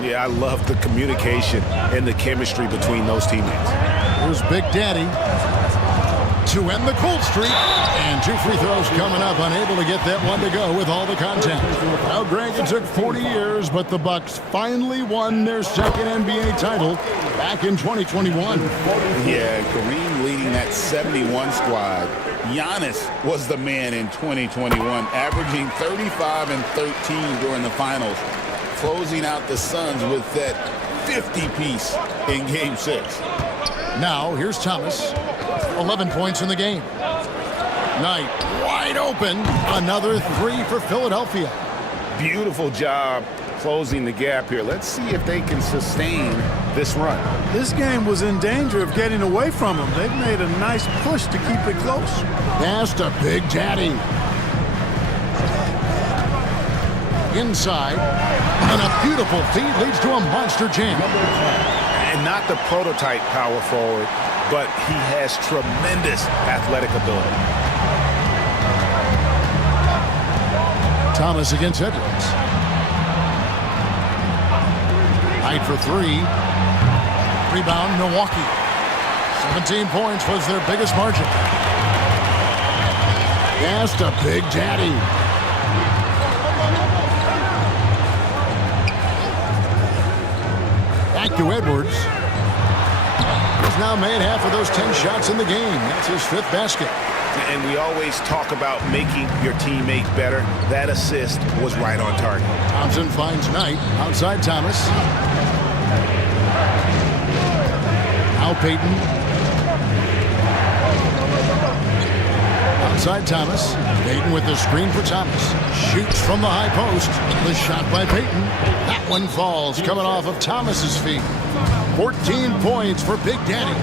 Yeah, I love the communication and the chemistry between those teammates. Here's Big Daddy to end the cold streak. And 2 free throws coming up, unable to get that one to go with all the content. Now, Greg, it took 40 years, but the Bucks finally won their 2nd NBA title back in 2021. Yeah, Kareem leading that 71 squad. Giannis was the man in 2021, averaging 35 and 13 during the finals, closing out the Suns with that 50-piece in Game 6. Now, here's Thomas. 11 points in the game. Knight wide open. Another 3 for Philadelphia. Beautiful job closing the gap here. Let's see if they can sustain this run. This game was in danger of getting away from them. They've made a nice push to keep it close. Pass to Big Daddy. Inside. And a beautiful feed leads to a monster jam. And not the prototype power forward, but he has tremendous athletic ability. Thomas against Edwards. Knight for 3. Rebound, Milwaukee. 17 points was their biggest margin. Pass to Big Daddy. Back to Edwards. He's now made half of those 10 shots in the game. That's his 5th basket. And we always talk about making your teammate better. That assist was right on target. Thompson finds Knight. Outside Thomas. Now Payton. Outside Thomas. Payton with the screen for Thomas. Shoots from the high post. The shot by Payton. That one falls, coming off of Thomas's feet. 14 points for Big Daddy.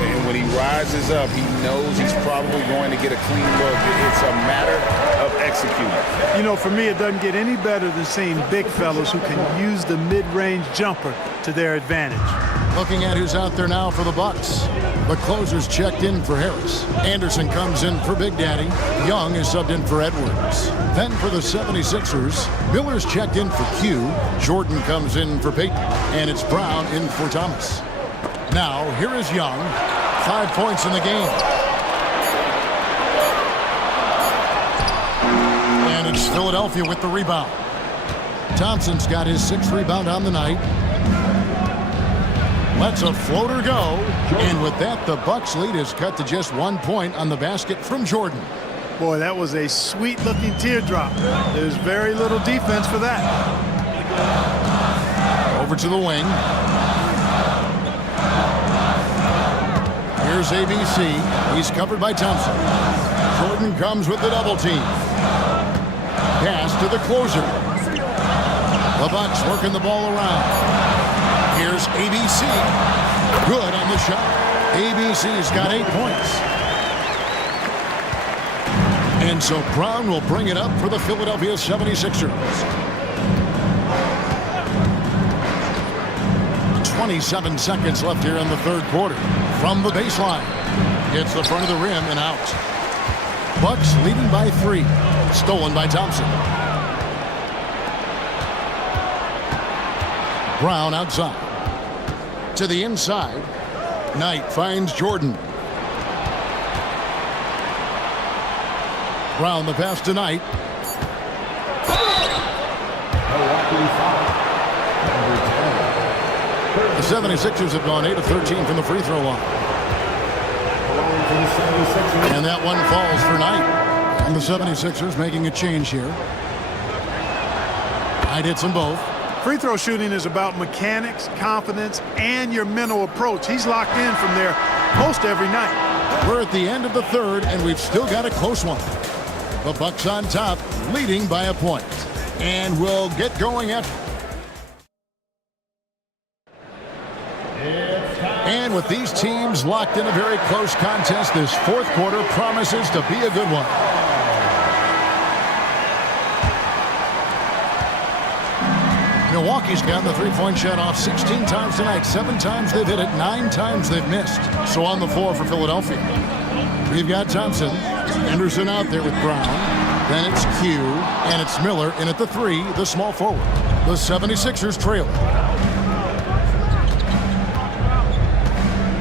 And when he rises up, he knows he's probably going to get a clean look. It's a matter of executing. You know, for me, it doesn't get any better than seeing big fellas who can use the mid-range jumper to their advantage. Looking at who's out there now for the Bucks. The closer's checked in for Harris. Anderson comes in for Big Daddy. Young is subbed in for Edwards. Then for the 76ers, Miller's checked in for Q. Jordan comes in for Payton. And it's Brown in for Thomas. Now, here is Young. 5 points in the game. And it's Philadelphia with the rebound. Thompson's got his 6th rebound on the night. Lets a floater go. And with that, the Bucks lead is cut to just 1 point on the basket from Jordan. Boy, that was a sweet-looking teardrop. There's very little defense for that. Over to the wing. Here's ABC. He's covered by Thompson. Jordan comes with the double team. Pass to the closer. The Bucks working the ball around. Here's ABC. Good on the shot. ABC's got 8 points. And so Brown will bring it up for the Philadelphia 76ers. 27 seconds left here in the third quarter. From the baseline. Hits the front of the rim and out. Bucks leading by 3. Stolen by Thompson. Brown outside. To the inside. Knight finds Jordan. Brown the pass to Knight. The 76ers have gone 8 of 13 from the free throw line. And that one falls for Knight. And the 76ers making a change here. Knight hits them both. Free throw shooting is about mechanics, confidence, and your mental approach. He's locked in from there most every night. We're at the end of the third, and we've still got a close one. The Bucks on top, leading by a point. And we'll get going at... And with these teams locked in a very close contest, this fourth quarter promises to be a good one. Milwaukee's gotten the three-point shot off 16 times tonight. 7 times they've hit it, 9 times they've missed. So on the floor for Philadelphia, we've got Thompson. Henderson out there with Brown. Then it's Q, and it's Miller in at the 3, the small forward. The 76ers trail.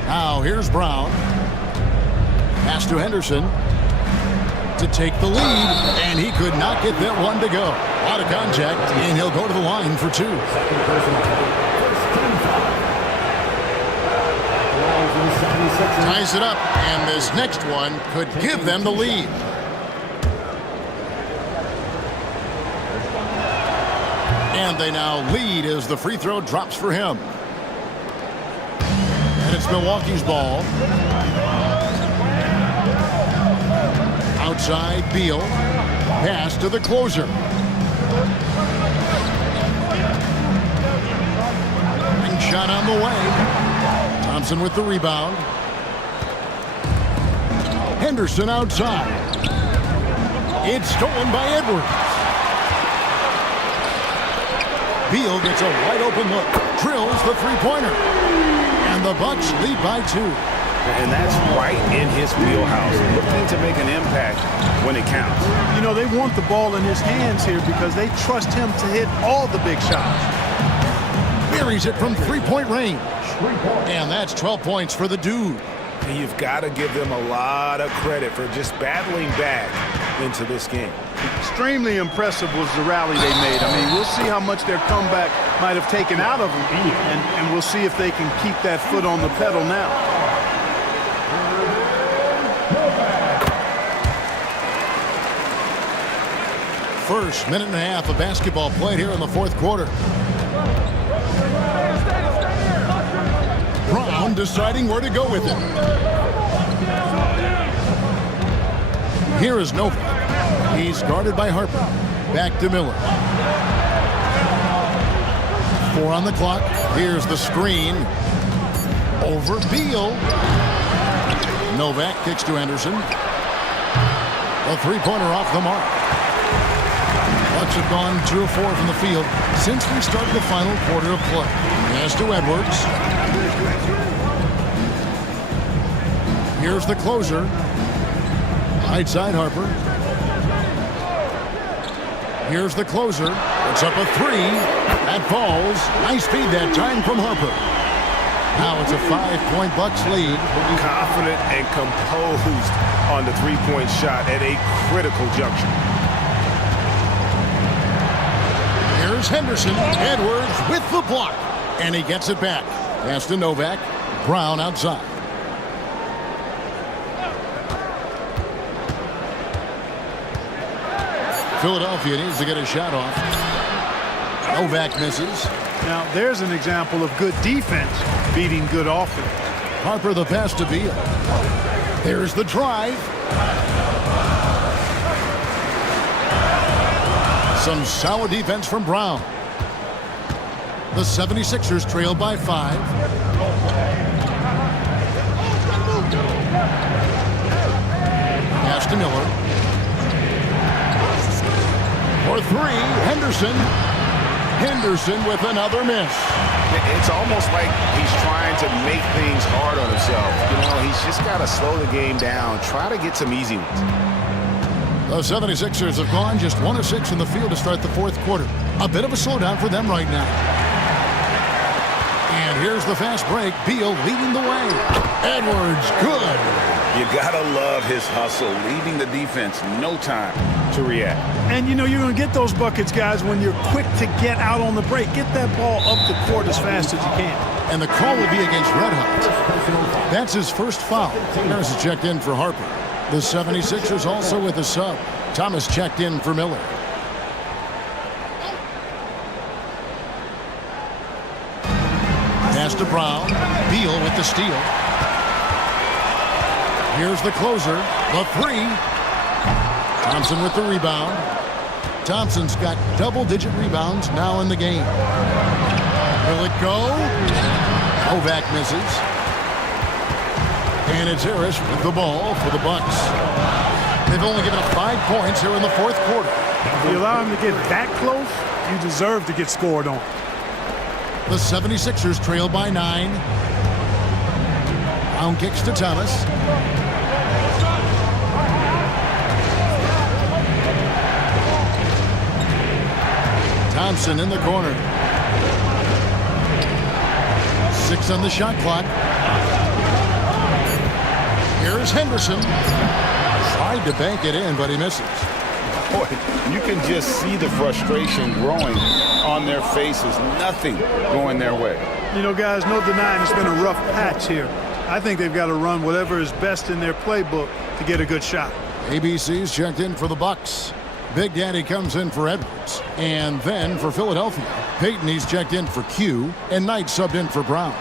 Now here's Brown. Pass to Henderson to take the lead, and he could not get that one to go. Out of contact, and he'll go to the line for 2. Ties it up, and this next one could give them the lead. And they now lead as the free throw drops for him. And it's Milwaukee's ball. Outside, Beal. Pass to the closer. Ring shot on the way. Thompson with the rebound. Henderson outside. It's stolen by Edwards. Beal gets a wide open look. Drills the three-pointer. And the Bucks lead by 2. And that's right in his wheelhouse. Looking to make an impact when it counts. You know, they want the ball in his hands here because they trust him to hit all the big shots. Buries it from three-point range. And that's 12 points for the dude. And you've got to give them a lot of credit for just battling back into this game. Extremely impressive was the rally they made. I mean, we'll see how much their comeback might have taken out of them, and we'll see if they can keep that foot on the pedal now. First minute and a half of basketball played here in the fourth quarter. Brown deciding where to go with it. Here is Novak. He's guarded by Harper. Back to Miller. 4 on the clock. Here's the screen. Over Beal. Novak kicks to Henderson. A three-pointer off the mark. Bucks have gone 2 of 4 from the field since we started the final quarter of play. Pass to Edwards. Here's the closer. Right side Harper. Here's the closer. It's up a 3. That falls. Nice feed that time from Harper. Now it's a 5-point Bucks lead. Confident and composed on the three-point shot at a critical juncture. Here's Henderson. Edwards with the block. And he gets it back. Pass to Novak. Brown outside. Philadelphia needs to get a shot off. Novak misses. Now, there's an example of good defense beating good offense. Harper the pass to Beal. There's the drive. Some solid defense from Brown. The 76ers trail by 5. Pass to Miller. For 3, Henderson. Henderson with another miss. It's almost like he's trying to make things hard on himself. He's just got to slow the game down, try to get some easy ones. The 76ers have gone just 1 of 6 in the field to start the fourth quarter. A bit of a slowdown for them right now. And here's the fast break. Beal leading the way. Edwards, good. You gotta love his hustle, leaving the defense no time to react. And you're going to get those buckets, guys, when you're quick to get out on the break. Get that ball up the court as fast as you can. And the call will be against Red Hot. That's his first foul. Harris is checked in for Harper. The 76ers also with a sub. Thomas checked in for Miller. Pass to Brown. Beal with the steal. Here's the closer. The three. Thompson with the rebound. Thompson's got double-digit rebounds now in the game. Will it go? Novak misses. And it's Harris with the ball for the Bucks. They've only given up 5 points here in the fourth quarter. If you allow him to get that close, you deserve to get scored on. The 76ers trail by 9. Brown kicks to Thomas. Thompson in the corner. 6 on the shot clock. Here's Henderson. Tried to bank it in, but he misses. Boy, you can just see the frustration growing on their faces. Nothing going their way. Guys, no denying it's been a rough patch here. I think they've got to run whatever is best in their playbook to get a good shot. ABC's checked in for the Bucks. Big Daddy comes in for Edwards. And then for Philadelphia, Peyton, he's checked in for Q, and Knight subbed in for Brown.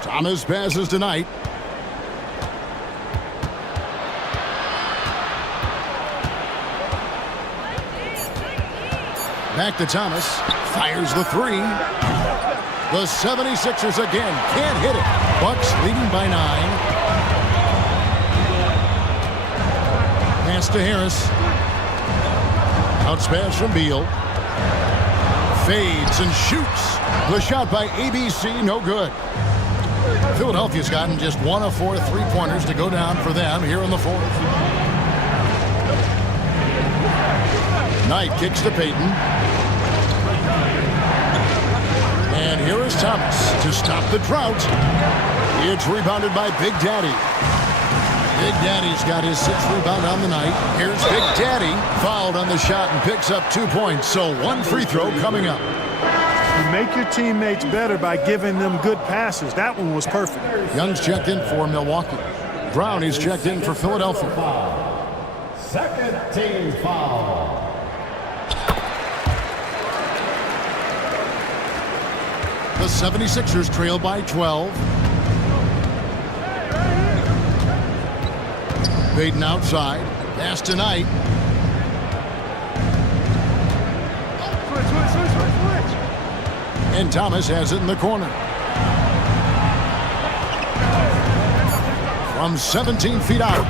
Thomas passes to Knight. Back to Thomas. Fires the three. The 76ers again can't hit it. Bucks leading by 9. Pass to Harris. Bounce pass from Beal. Fades and shoots. The shot by ABC, no good. Philadelphia's gotten just 1 of 4 3-pointers to go down for them here in the fourth. Knight kicks to Peyton. And here is Thomas to stop the drought. It's rebounded by Big Daddy. Big Daddy's got his 6th rebound on the night. Here's Big Daddy, fouled on the shot and picks up 2 points. So 1 free throw coming up. You make your teammates better by giving them good passes. That one was perfect. Young's checked in for Milwaukee. Brown is checked in for Philadelphia. Second team foul. The 76ers trail by 12. Baden outside. Pass to Knight. And Thomas has it in the corner. From 17 feet out.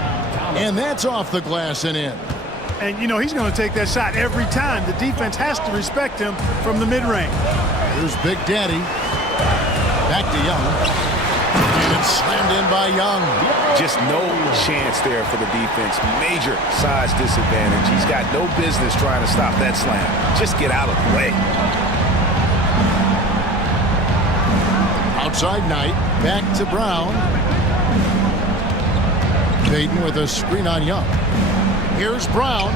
And that's off the glass and in. And, he's going to take that shot every time. The defense has to respect him from the mid-range. Here's Big Daddy. Back to Young. And it's slammed in by Young. Just no chance there for the defense. Major size disadvantage. He's got no business trying to stop that slam. Just get out of the way. Outside Knight. Back to Brown. Peyton with a screen on Young. Here's Brown.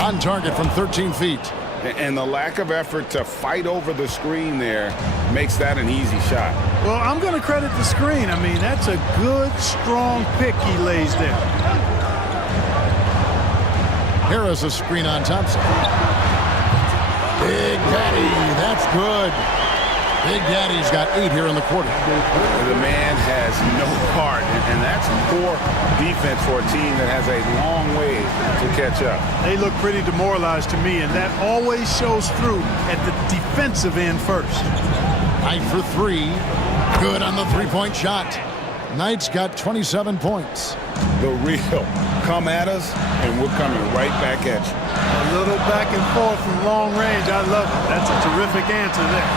On target from 13 feet. And the lack of effort to fight over the screen there makes that an easy shot. Well, I'm going to credit the screen. I mean, that's a good, strong pick he lays there. Harris a screen on Thompson. Big Daddy, that's good. Big Daddy's got 8 here in the quarter. The man has no heart, and that's poor defense for a team that has a long way to catch up. They look pretty demoralized to me, and that always shows through at the defensive end first. Knight for 3. Good on the 3-point shot. Knight's got 27 points. The real come at us, and we're coming right back at you. A little back and forth from long range. I love it. That's a terrific answer there.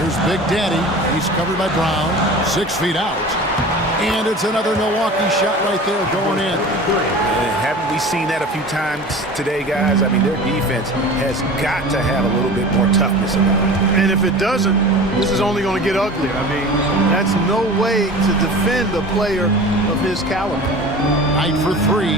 Here's Big Daddy. He's covered by Brown. 6 feet out. And it's another Milwaukee shot right there going in. Haven't we seen that a few times today, guys? I mean, their defense has got to have a little bit more toughness about it. And if it doesn't, this is only going to get uglier. I mean, that's no way to defend a player of his caliber. Knight for 3.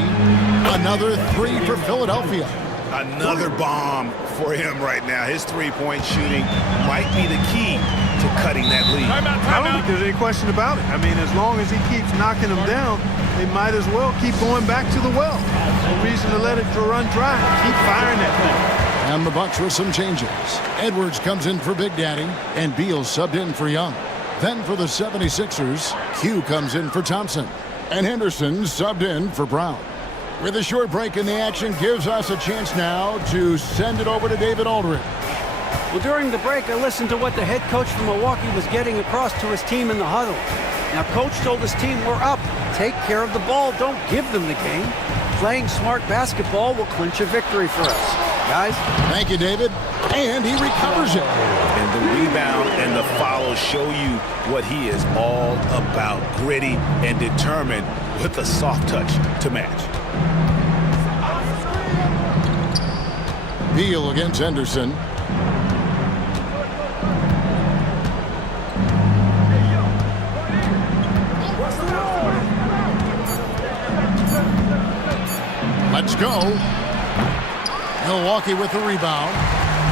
Another 3 for Philadelphia. Another bomb for him right now. His three-point shooting might be the key to cutting that lead. I don't think there's any question about it. I mean, as long as he keeps knocking them down, they might as well keep going back to the well. No reason to let it run dry. Keep firing that thing. And the Bucks with some changes. Edwards comes in for Big Daddy, and Beal subbed in for Young. Then for the 76ers, Q comes in for Thompson, and Henderson subbed in for Brown. With a short break in the action, gives us a chance now to send it over to David Aldridge. Well, during the break, I listened to what the head coach from Milwaukee was getting across to his team in the huddle. Now, coach told his team, we're up. Take care of the ball. Don't give them the game. Playing smart basketball will clinch a victory for us. Guys? Thank you, David. And he recovers it. And the rebound and the follow show you what he is all about. Gritty and determined with a soft touch to match. Beal against Henderson. Let's go. Milwaukee with the rebound.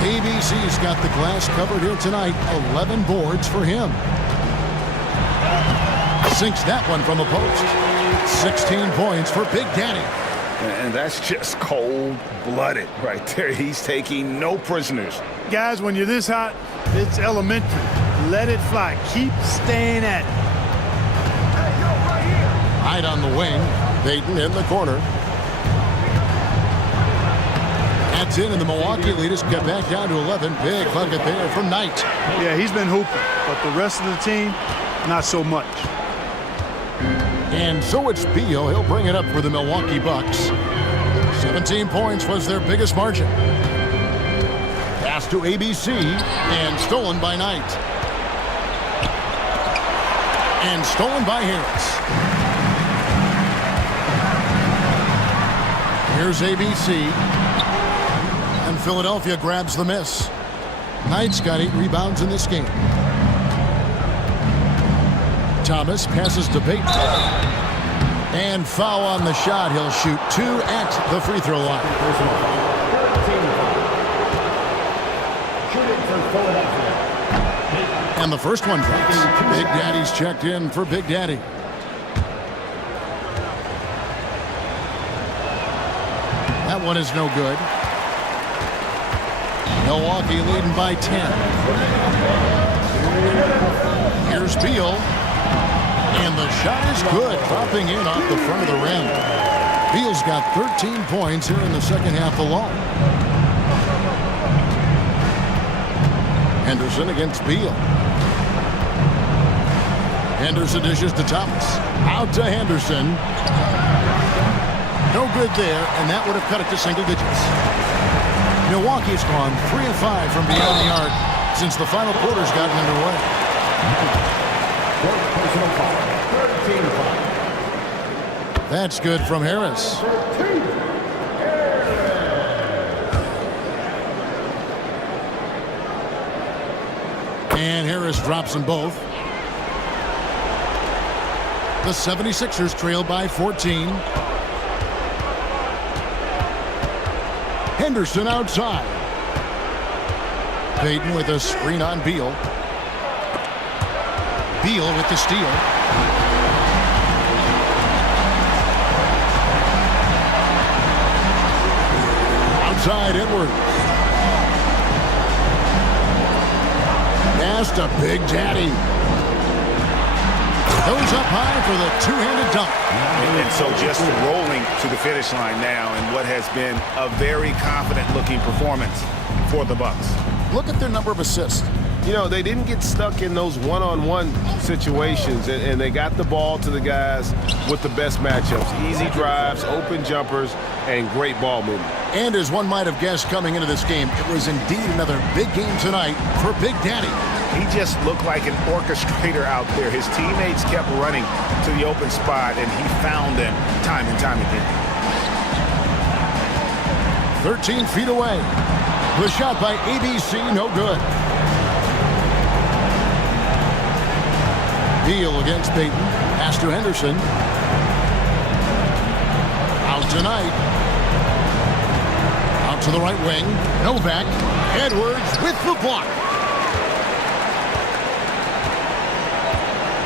ABC's got the glass covered here tonight. 11 boards for him. Sinks that one from the post. 16 points for Big Daddy. And that's just cold-blooded right there. He's taking no prisoners. Guys, when you're this hot, it's elementary. Let it fly. Keep staying at it. Hyde on the wing. Payton in the corner. That's in, and the Milwaukee lead is got back down to 11. Big bucket there from Knight. Yeah, he's been hooping, but the rest of the team, not so much. And so it's Beal. He'll bring it up for the Milwaukee Bucks. 17 points was their biggest margin. Pass to ABC and stolen by Knight. And stolen by Harris. Here's ABC. And Philadelphia grabs the miss. Knight's got 8 rebounds in this game. Thomas passes to Payton. And foul on the shot. He'll shoot 2 at the free throw line. And the first one drops. Big Daddy's checked in for Big Daddy. That one is no good. Milwaukee leading by 10. Here's Beal. And the shot is good, dropping in off the front of the rim. Beal's got 13 points here in the second half alone. Henderson against Beal. Henderson dishes to Thomas. Out to Henderson. No good there, and that would have cut it to single digits. Milwaukee's gone 3 of 5 from beyond the arc since the final quarter's gotten underway. That's good from Harris. And Harris drops them both. The 76ers trail by 14. Henderson outside. Payton with a screen on Beal. Beal with the steal. Outside Edwards. Pass to Big Daddy. Goes up high for the two-handed dunk. And so just rolling to the finish line now in what has been a very confident-looking performance for the Bucks. Look at their number of assists. you know, they didn't get stuck in those one-on-one situations, and they got the ball to the guys with the best matchups. Easy drives, open jumpers, and great ball movement. And as one might have guessed coming into this game, it was indeed another big game tonight for Big Daddy. He just looked like an orchestrator out there. His teammates kept running to the open spot, and he found them time and time again. 13 feet away. The shot by ABC, no good. Beal against Peyton. Pass to Henderson. Out tonight. Out to the right wing. Novak. Edwards with the block.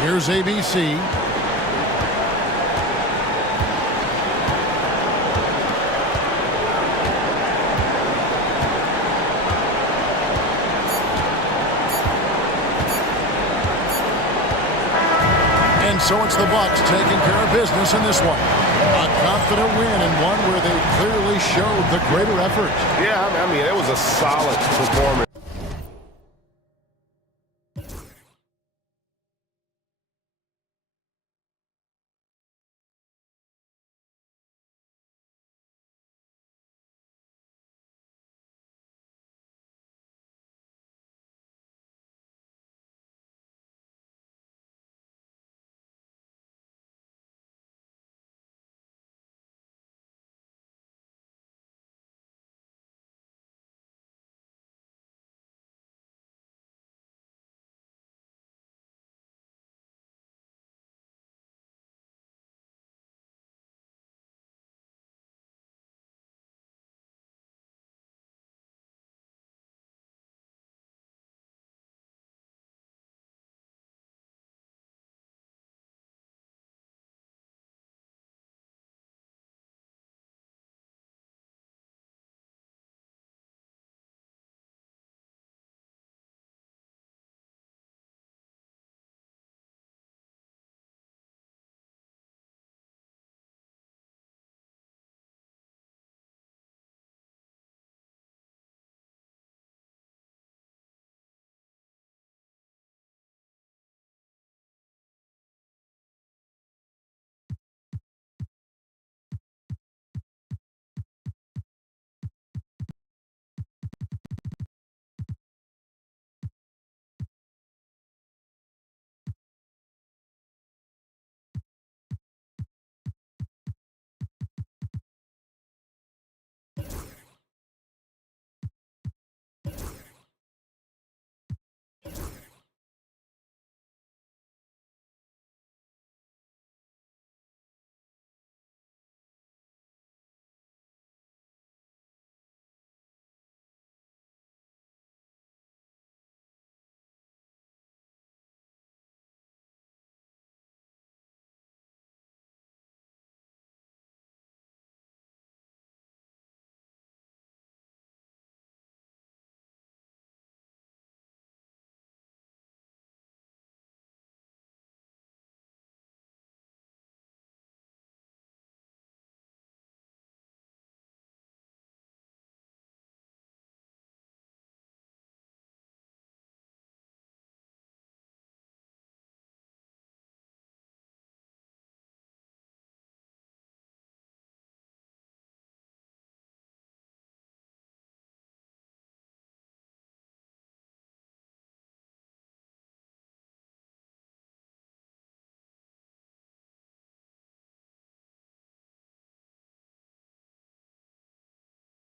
Here's ABC. And so it's the Bucks taking care of business in this one. A confident win and one where they clearly showed the greater effort. Yeah, I mean, it was a solid performance.